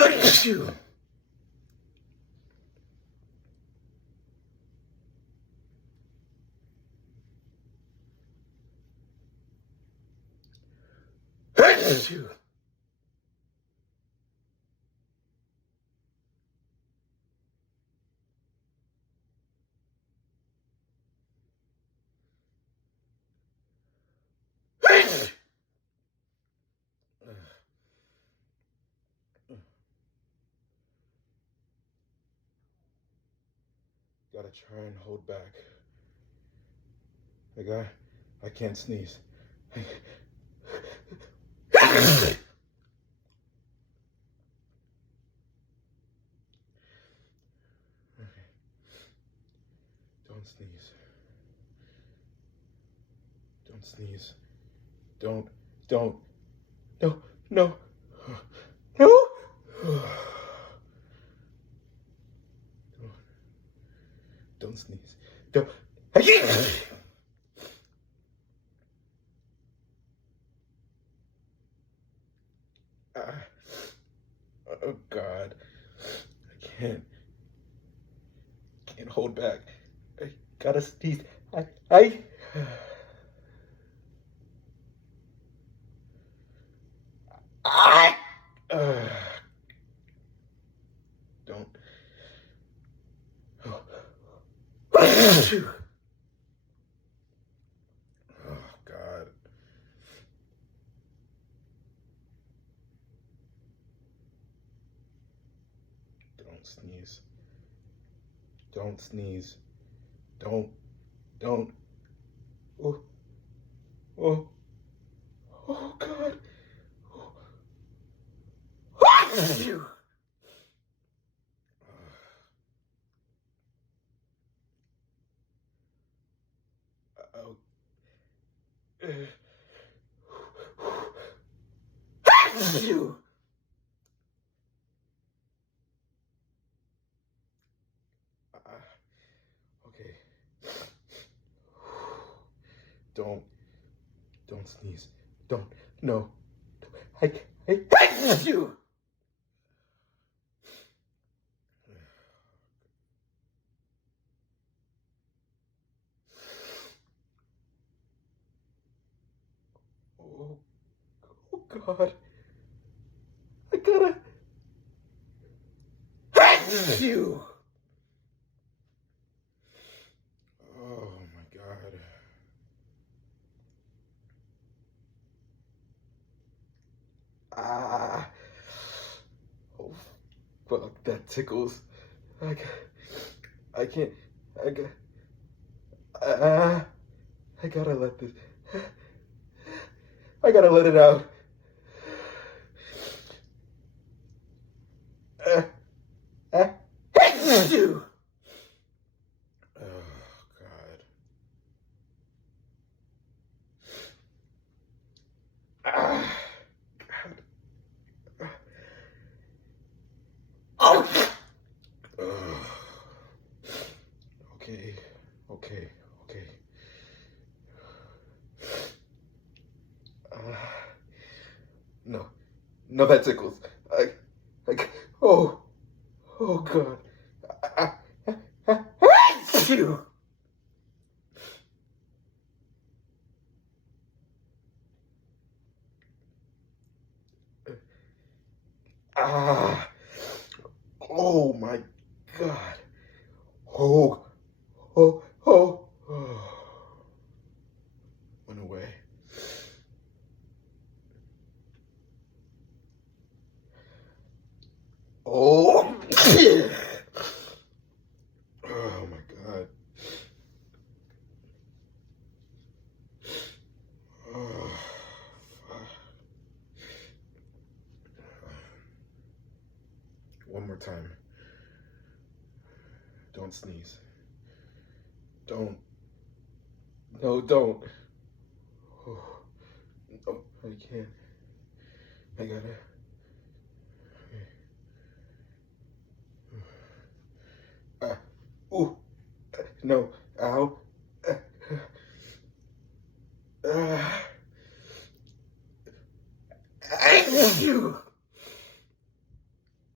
Achoo! Achoo! Gotta try and hold back. I can't sneeze. Okay. Don't sneeze. Don't sneeze. Don't. No, no. No. Don't sneeze. Don't. Oh God. I can't hold back. I gotta sneeze. I don't. Oh. Oh God. Don't sneeze. Don't sneeze. Don't. Oh. Oh. Oh God. Oh. Oh. Okay. Don't sneeze. Don't. No. I you. Oh, oh God. I gotta you. Oh my God. Oh, fuck, that tickles. I can't, I got, I gotta let this, I gotta let it out. You. Oh, God. God. Oh. Okay. No. No, that tickles. Oh. Oh, God. You. Oh, my God. Oh. Went away. Oh. Oh, my God. Oh, one more time. Don't sneeze. Don't. No, don't. Oh, no, I can't. I gotta. Ooh. No. Ow. You.